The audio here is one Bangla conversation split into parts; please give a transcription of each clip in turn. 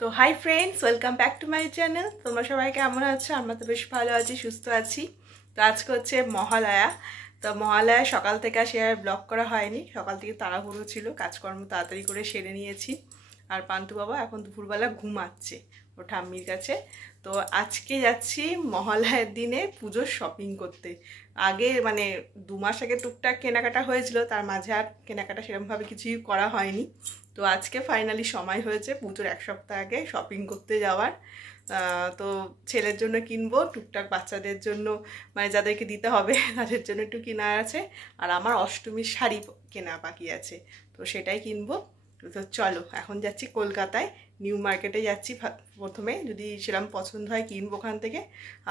তো hi friends, welcome back to my channel. তোমরা সবাই কেমন আছো? আমরা তো বেশ ভালো আছি, সুস্থ আছি। তো আজকে হচ্ছে মহালয়া। তো মহালয়া সকাল থেকে আর সেভাবে ব্লগ করা হয়নি, সকাল থেকে তাড়াহুড়ো ছিল, কাজকর্ম তাড়াতাড়ি করে সেরে নিয়েছি। আর পান্টু বাবা এখন দুপুরবেলা ঘুমাচ্ছে ও ঠাম্মির কাছে। তো আজকে যাচ্ছি মহালয়ার দিনে পুজোর শপিং করতে। আগে মানে 2 মাস আগে টুকটাক কেনাকাটা হয়েছিল, তার মাঝে আর কেনাকাটা সেরকমভাবে কিছুই করা হয়নি। তো আজকে ফাইনালি সময় হয়েছে পুজোর 1 সপ্তাহ আগে শপিং করতে যাওয়ার। তো ছেলের জন্য কিনবো, টুকটাক বাচ্চাদের জন্য মানে যাদেরকে দিতে হবে তাদের জন্য একটু কেনা আছে। আর আমার অষ্টমীর শাড়ি কেনা বাকি আছে, তো সেটাই কিনবো। তো চলো এখন যাচ্ছি কলকাতায়, নিউ মার্কেটে যাচ্ছি। প্রথমে যদি সেরকম পছন্দ হয় কিনবো ওখান থেকে।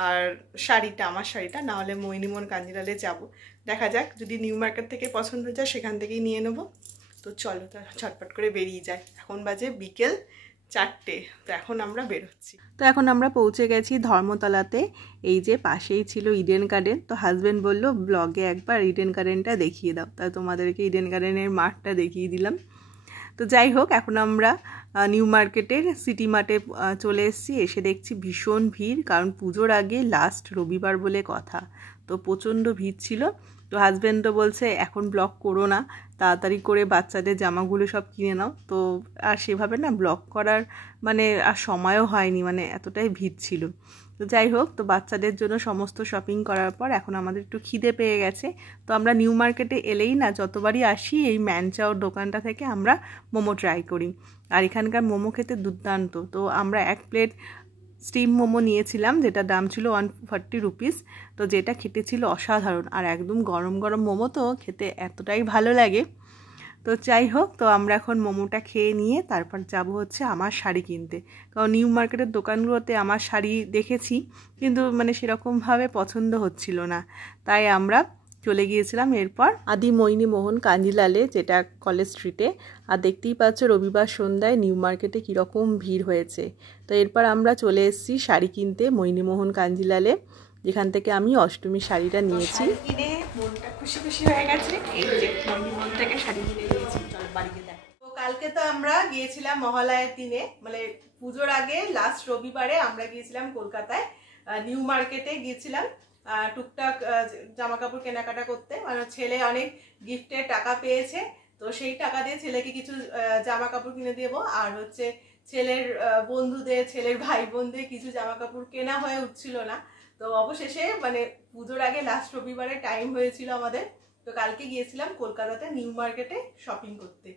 আর শাড়িটা, আমার শাড়িটা, না হলে মোহিনীমোহন কাঞ্জিলালে যাব। দেখা যাক, যদি নিউ মার্কেট থেকে পছন্দ হয়ে যায় সেখান থেকেই নিয়ে নেবো। তো চলো তো ঝটপট করে বেরিয়ে যাই। এখন বাজে বিকেল 4টে। তো এখন আমরা বেরোচ্ছি। তো এখন আমরা পৌঁছে গেছি ধর্মতলাতে। এই যে পাশেই ছিল ইডেন গার্ডেন। তো হাজব্যান্ড বললো ব্লগে একবার ইডেন গার্ডেনটা দেখিয়ে দাও, তাই তোমাদেরকে ইডেন গার্ডেনের মাঠটা দেখিয়ে দিলাম। তো যাই হোক, এখন আমরা নিউ মার্কেটের সিটি মার্টে চলে এসেছি। এসে দেখছি ভীষণ ভিড়, কারণ পুজোর আগে লাস্ট রবিবার বলে কথা। তো প্রচণ্ড ভিড় ছিল। তো হাজব্যান্ডও বলছে এখন ব্লগ করো না, তাড়াতাড়ি করে বাচ্চাদের জামাগুলো সব কিনে নাও। তো আর সেভাবে না ব্লগ করার মানে আর সময়ও হয়নি, মানে এতটাই ভিড় ছিল। তো যাই হোক, তো বাচ্চাদের জন্য সমস্ত শপিং করার পর এখন আমাদের একটু খিদে পেয়ে গেছে। তো আমরা নিউ মার্কেটে এলেই না, যতবারই আসি এই ম্যানচাওর দোকানটা থেকে আমরা মোমো ট্রাই করি। আর এখানকার মোমো খেতে দুর্দান্ত। তো আমরা 1 প্লেট স্টিম মোমো নিয়েছিলাম, যেটা দাম ছিল 140 রুপিস। তো যেটা খেতে ছিল অসাধারণ, আর একদম গরম গরম মোমো তো খেতে এতটাই ভালো লাগে। তো যাই হোক, তো আমরা এখন মোমোটা খেয়ে নিয়ে তারপর যাব হচ্ছে আমার শাড়ি কিনতে। কারণ নিউ মার্কেটের দোকানগুলোতে আমার শাড়ি দেখেছি, কিন্তু মানে সেরকমভাবে পছন্দ হচ্ছিল না। তাই আমরা চলে গিয়েছিলাম এরপর আদি মোহিনীমোহন কাঞ্জিলালে, যেটা কলেজ স্ট্রিটে। আর দেখতেই পাচ্ছ রবিবার সন্ধ্যায় নিউ মার্কেটে কীরকম ভিড় হয়েছে। তো এরপর আমরা চলে এসেছি শাড়ি কিনতে মোহিনীমোহন কাঞ্জিলালে, যেখান থেকে আমি অষ্টমীর শাড়িটা নিয়েছি। কিনে মনটা খুশি খুশি হয়ে গেছে। এই যে মোহিনীমোহন থেকে শাড়ি কিনে নিয়েছি, চল বাড়িতে দেখ। তো কালকে তো আমরা গিয়েছিলাম মহালয়ার দিনে, মানে পুজোর আগে লাস্ট রবিবারে আমরা গিয়েছিলাম কলকাতায়, নিউ মার্কেটে গিয়েছিলাম টুকটাক জামা কাপড় কেনাকাটা করতে। মানে ছেলে অনেক গিফটের টাকা পেয়েছে, তো সেই টাকা দিয়ে ছেলেকে কিছু জামা কাপড় কিনে দেবো। আর হচ্ছে ছেলের বন্ধুদের, ছেলের ভাই বোনদের কিছু জামা কাপড় কেনা হয়ে উঠছিল না। তো অবশেষে মানে পুজোর আগে লাস্ট রবিবারে টাইম হয়েছিল আমাদের। তো কালকে গিয়েছিলাম কলকাতাতে নিউ মার্কেটে শপিং করতে।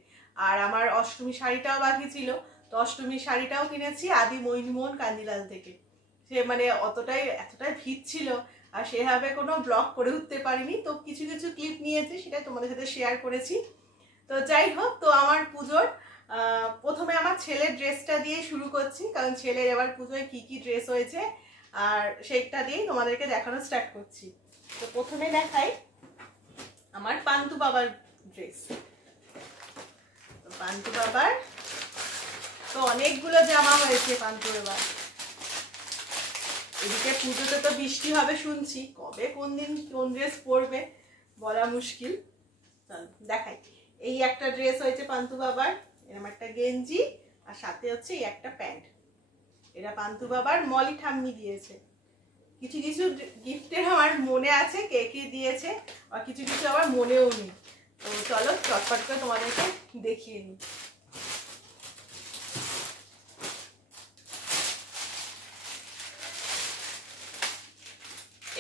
আর আমার অষ্টমী শাড়িটাও বাকি ছিল, তো অষ্টমীর শাড়িটাও কিনেছি আদি মোহিনীমোহন কাঞ্জিলাল থেকে। সে মানে এতটাই ভিড় ছিল, আর সেভাবে কোনো ব্লগ করে উঠতে পারিনি। তো কিছু কিছু ক্লিপ নিয়েছি, সেটাই তোমাদের সাথে শেয়ার করেছি। তো যাই হোক, তো আমার পুজোর প্রথমে আমার ছেলের ড্রেসটা দিয়ে শুরু করছি, কারণ ছেলের এবার পুজোয় কি কি ড্রেস হয়েছে আর সেইটা দিয়েই তোমাদেরকে দেখানো স্টার্ট করছি। তো প্রথমে দেখাই আমার পান্টু বাবার ড্রেস। তো পান্টু বাবার তো অনেকগুলো জামা হয়েছে পান্টু বাবার। এদিকে পুজোতে তো বৃষ্টি হবে শুনছি, কবে কোন দিন কোন ড্রেস পরবে বলা মুশকিল। দেখাই, এই একটা ড্রেস হয়েছে পান্টু বাবার, এরকম একটা গেঞ্জি, আর সাথে হচ্ছে এই একটা প্যান্ট। এটা পান্টু বাবার মলি ঠাম্মি দিয়েছে। কিছু কিছু গিফটের আমার মনে আছে কে কে দিয়েছে, আর কিছু কিছু আমার মনেও নেই। তো চলো চটপট করে তোমাদেরকে দেখিয়ে নিই।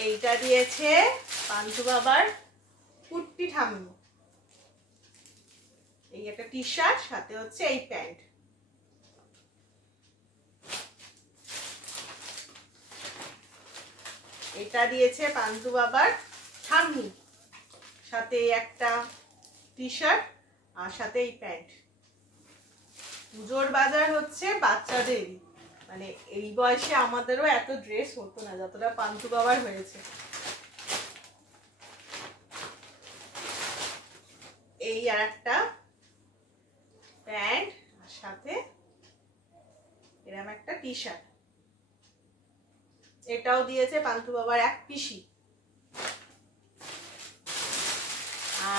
এইটা দিয়েছে পান্টু বাবার কুট্টি ঠাম্মি। এই একটা টি শার্ট, সাথে হচ্ছে এই প্যান্ট। এটা দিয়েছে পান্টু বাবার ঠাম্মি, সাথে একটা টি শার্ট আর সাথে এই প্যান্ট। পুজোর বাজার হচ্ছে বাচ্চাদেরই, মানে এই বয়সে আমাদেরও এত ড্রেস হতো না যতটা পান্টু বাবার হয়েছে। এই আর একটা প্যান্ট, আর সাথে এরকম একটা টি শার্ট। এটাও দিয়েছে পান্টু বাবার এক পিসি।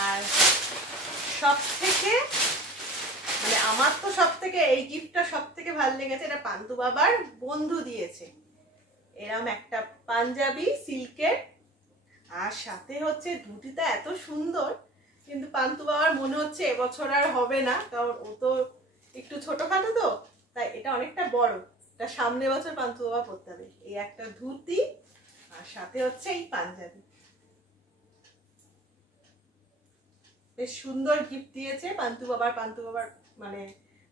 আর সব থেকে মানে আমার তো সব থেকে এই গিফটটা সব থেকে ভালো লেগেছে, এটা পান্তু বাবার বন্ধু দিয়েছে। এরম একটা পাঞ্জাবি সিল্কের, আর সাথে হচ্ছে ধুতিটা এত সুন্দর, কিন্তু পান্তু বাবার মনে হচ্ছে এবছর আর হবে না, কারণ ও তো একটু ছোটখাটো তো, তাই এটা অনেকটা বড়, এটা সামনে বছর পান্তু বাবা পরতে হবে। এই একটা ধুতি আর সাথে হচ্ছে এই পাঞ্জাবি, বেশ সুন্দর গিফট দিয়েছে পান্তু বাবার মানে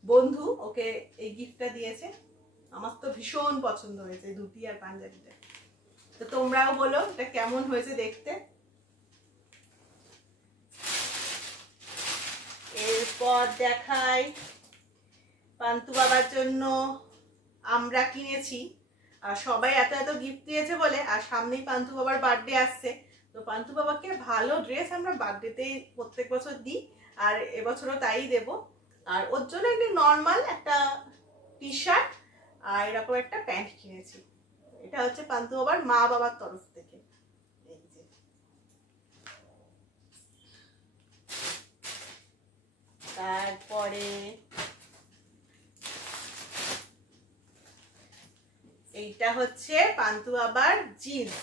বন্ধু ওকে এই গিফটটা দিয়েছে। আমার তো ভীষণ পছন্দ হয়েছে ধুতি আর পাঞ্জাবিটা। তো তোমরাও বলো এটা কেমন হয়েছে দেখতে। এরপর দেখাই পান্তু বাবার জন্য আমরা কিনেছি, আর সবাই এত এত গিফট দিয়েছে বলে, আর সামনেই পান্তু বাবার বার্থডে আসছে, তো পান্তু বাবাকে ভালো ড্রেস আমরা বার্থডেতেই প্রত্যেক বছর দিই, আর এবছরও তাই দেব। আর ওর জন্য একটু নর্মাল একটা টি শার্ট আর এরকম একটা প্যান্ট কিনেছি। এটা হচ্ছে পান্তু বাবার মা বাবার তরফ থেকে। এই যে তারপরে এইটা হচ্ছে পান্তু বাবার জিন্স,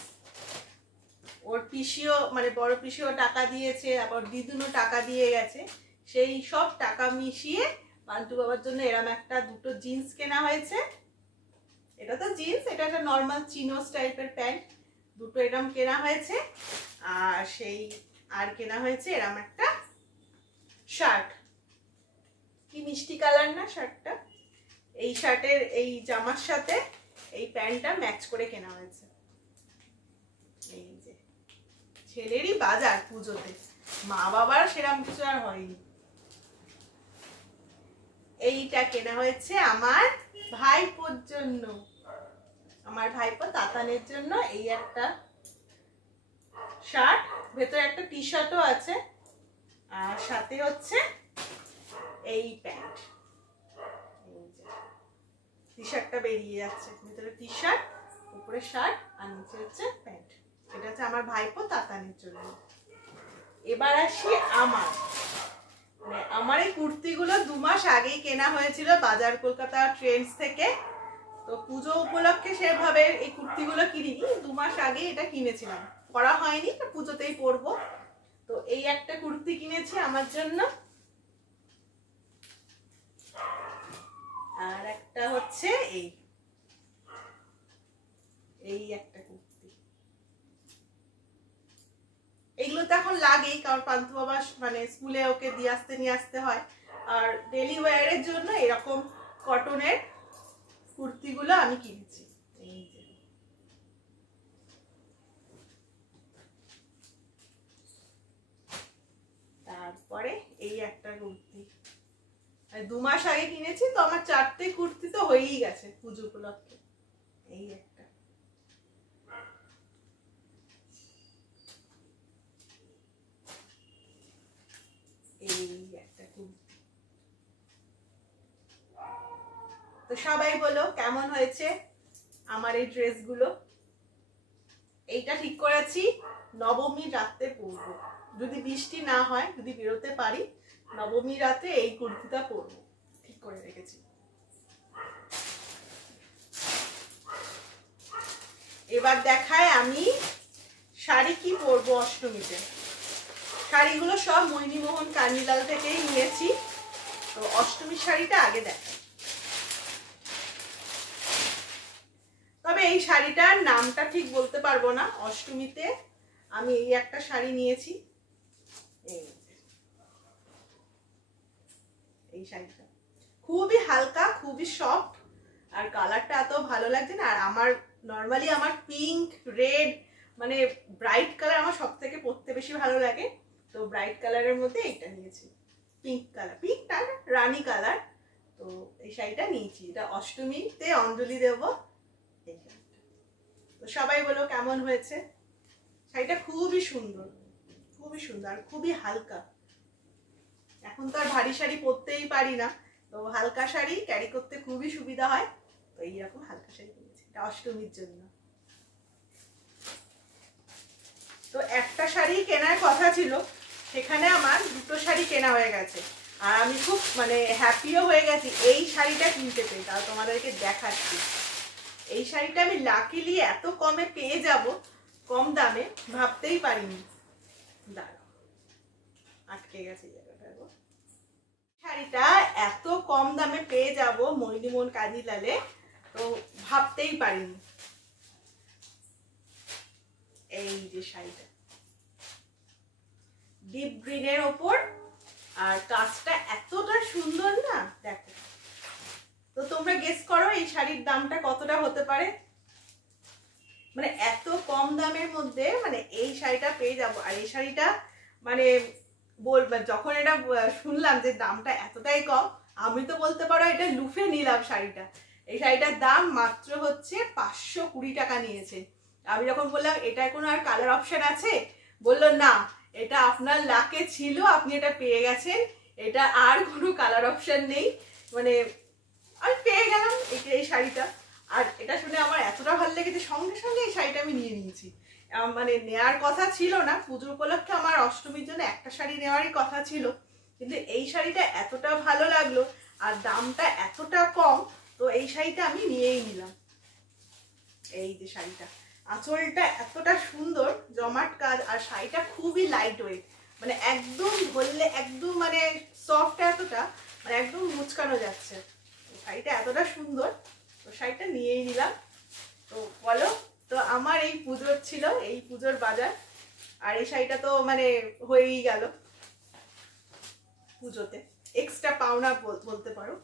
ওর পিসিও মানে বড় পিসিও টাকা দিয়েছে, আবার দিদুনও টাকা দিয়ে গেছে, সেই সব টাকা মিশিয়ে পান্তু বাবার জন্য এরম একটা দুটো জিন্স কেনা হয়েছে। এটা তো জিন্স, এটা একটা নর্মাল চিনোস টাইপের প্যান্ট, দুটো এরম কেনা হয়েছে। আর সেই আর কেনা হয়েছে এরম একটা শার্ট, কি মিষ্টি কালার না শার্টটা। এই শার্টের এই জামার সাথে এই প্যান্টটা ম্যাচ করে কেনা হয়েছে। এই যে ছেলেরই বাজার পুজোতে, মা বাবার সেরকম কিছু আর হয়নি। এইটা কেনা হয়েছে আমার ভাইপোর জন্য, আমার ভাইপো তাতানের জন্য। এই একটা শার্ট, ভেতরে একটা টি শার্টও আছে, আর সাথে হচ্ছে এই প্যান্ট। টি শার্টটা বেরিয়ে যাচ্ছে, ভেতরে টি শার্ট, উপরে শার্ট, আর নিচে হচ্ছে প্যান্ট। এটা হচ্ছে আমার ভাইপো তাতানের জন্য। এবার আসি আমার এই কুর্তিগুলো 2 মাস আগেই কেনা হয়েছিল বাজার কলকাতা ট্রেন্ডস থেকে। তো পুজো উপলক্ষে সেভাবে এই কুর্তিগুলো কিনিনি, 2 মাস আগে এটা কিনেছিলাম, পরা হয়নি, পুজোতেই পরবো। তো এই একটা কুর্তি কিনেছি আমার জন্য, আর একটা হচ্ছে এই একটা কুর্তি। এগুলো তো এখন লাগেই, কারণ পান্তু বাবা মানে স্কুলে ওকে নিয়ে আসতে হয়। আর ডেলি ওয়্যারের জন্য এরকম কটনের কুর্তিগুলো আমি কিনেছি। এই যে তারপরে এই একটা কুর্তি, 2 মাস আগে কিনেছি, তো আমার 4টে কুর্তি তো হয়েই গেছে পুজো উপলক্ষে। এই একটা, এই একটা কুর্তি। তো সবাই বলো কেমন হয়েছে আমার এই ড্রেসগুলো। এইটা ঠিক করেছি নবমী রাতে পরবো, যদি বৃষ্টি না হয়, যদি বেরোতে পারি, নবমী রাতে এই কুর্তিটা পরবো, ঠিক করে রেখেছি। এবার দেখায় আমি শাড়ি কি পরবো অষ্টমীতে। শাড়িগুলো সব মৈনীমোহন কাঞ্জিলাল থেকেই নিয়েছি, তো অষ্টমীর শাড়িটা আগে দেখাই। তবে এই শাড়িটার নামটা ঠিক বলতে পারবো না। অষ্টমীতে আমি এই একটা শাড়ি নিয়েছি, এই শাড়িটা খুবই হালকা, খুবই সফট, আর কালারটা এত ভালো লাগছে না। আর আমার নর্মালি আমার পিঙ্ক, রেড মানে ব্রাইট কালার আমার সব থেকে পরতে বেশি ভালো লাগে, তো ব্রাইট কালারের মধ্যে এইটা নিয়েছি, পিঙ্ক কালার, পিঙ্কটা রানী কালার। তো এই শাড়িটা নিয়েছি, এটা অষ্টমীতে অঞ্জলি দেব। তো সবাই বলো কেমন হয়েছে। শাড়িটা খুবই সুন্দর, খুবই সুন্দর, আর খুবই হালকা। এখন তো আর ভারী শাড়ি পরতেই পারি না, তো হালকা শাড়ি ক্যারি করতে খুবই সুবিধা হয়, তো এইরকম হালকা শাড়ি কিনেছি, এটা অষ্টমীর জন্য। তো একটা শাড়ি কেনার কথা ছিল, সেখানে আমার 2টো শাড়ি কেনা হয়ে গেছে, আর আমি খুব মানে হ্যাপিও হয়ে গেছি এই শাড়িটা কিনতে পেয়ে। তাও তোমাদেরকে দেখাচ্ছি, এই শাড়িটা আমি লাকিলি এত কমে পেয়ে যাব, কম দামে ভাবতেই পারিনি। দাঁড়াও, আটকে গেছে জায়গাটা। শাড়িটা এত কম দামে পেয়ে যাব মনিমোহন কাঞ্জিলালে, তো ভাবতেই পারিনি। এই যে শাড়িটা ডিপ গ্রিনের ওপর, আর কাজটা এতটা সুন্দর না, দেখো। তো তোমরা গেস করো এই শাড়ির দামটা কতটা হতে পারে। মানে এত কম দামের মধ্যে মানে এই শাড়িটা পেয়ে যাব। আর এই শাড়িটা মানে যখন এটা শুনলাম যে দামটা এতটাই কম, আমি তো বলতে পারো এটা লুফে নিলাম শাড়িটা। এই শাড়িটার দাম মাত্র হচ্ছে 520 টাকা নিয়েছে। আমি যখন বললাম এটা কোনো আর কালার অপশন আছে, বললো না, এটা আপনার লাকে ছিল, আপনি এটা পেয়ে গেছেন, এটা আর কোনো কালার অপশন নেই। মানে আমি পেয়ে গেলাম এই শাড়িটা। আর এটা শুনে আমার এতটা ভালো লেগেছে, সঙ্গে সঙ্গে এই শাড়িটা আমি নিয়ে নিয়েছি। মানে নেওয়ার কথা ছিল না, পুজো উপলক্ষে আমার অষ্টমীর জন্য একটা শাড়ি নেওয়ারই কথা ছিল, কিন্তু এই শাড়িটা এতটা ভালো লাগলো আর দামটা এতটা কম, তো এই শাড়িটা আমি নিয়েই নিলাম। এই যে শাড়িটা, আঁচলটা এতটা সুন্দর, জমাট কাজ, আর শাড়িটা খুবই লাইট ওয়েট, মানে একদম ধরলে একদম মানে সফট, এতটা মানে একদম মুচকানো যাচ্ছে। শাড়িটা এতটা সুন্দর, তো শাড়িটা নিয়েই নিলাম। তো বলো, তো আমার এই পুজোর ছিল, এই পুজোর বাজার। আর এই শাড়িটা তো মানে হয়েই গেল পুজোতে, এক্সট্রা পাওনা বলতে পারো।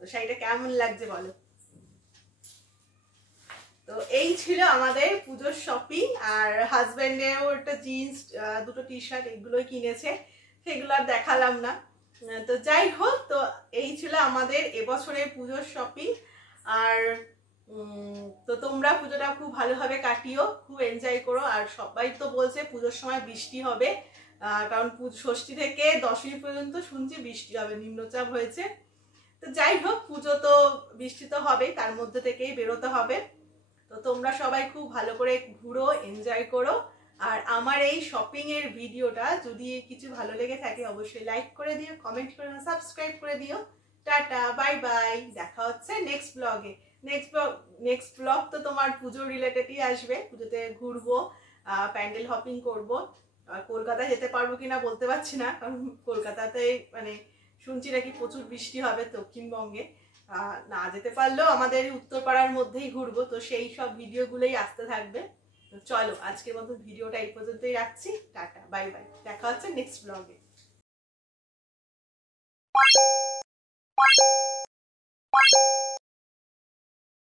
তো শাড়িটা কেমন লাগছে বলো। তো এই ছিল আমাদের পুজোর শপিং। আর হাজব্যান্ডেও একটা জিন্স, দুটো টি শার্ট, এগুলোই কিনেছে, সেগুলো আর দেখালাম না। তো যাই হোক, তো এই ছিল আমাদের এবছরের পুজোর শপিং। আর তো তোমরা পুজোটা খুব ভালোভাবে কাটিও, খুব এনজয় করো। আর সবাই তো বলছে পুজোর সময় বৃষ্টি হবে, কারণ ষষ্ঠী থেকে দশমী পর্যন্ত শুনছি বৃষ্টি হবে, নিম্নচাপ হয়েছে। তো যাই হোক, পুজো তো বৃষ্টি তো হবেই, তার মধ্যে থেকেই বেরোতে হবে। তো তোমরা সবাই খুব ভালো করে ঘুরো, এনজয় করো। আর আমার এই শপিং এর ভিডিওটা যদি কিছু ভালো লেগে থাকে অবশ্যই লাইক করে দিও, কমেন্ট করে সাবস্ক্রাইব করে দিও। টাটা, বাই বাই, দেখা হচ্ছে নেক্সট ব্লগে। নেক্সট ব্লগ তো তোমার পুজো রিলেটেডই আসবে। পুজোতে ঘুরবো, প্যান্ডেল হপিং করবো। কলকাতা যেতে পারবো কিনা বলতে পারছি না, কারণ কলকাতাতে মানে শুনছি নাকি প্রচুর বৃষ্টি হবে দক্ষিণবঙ্গে। না যেতে পারলেও আমাদের উত্তরপাড়ার মধ্যেই ঘুরবো, তো সেই সব ভিডিওগুলোই আসতে থাকবে। তো চলো, আজকের মতো ভিডিওটা এই পর্যন্তই রাখছি। টাটা, বাই বাই, দেখা হচ্ছে নেক্সট ব্লগে।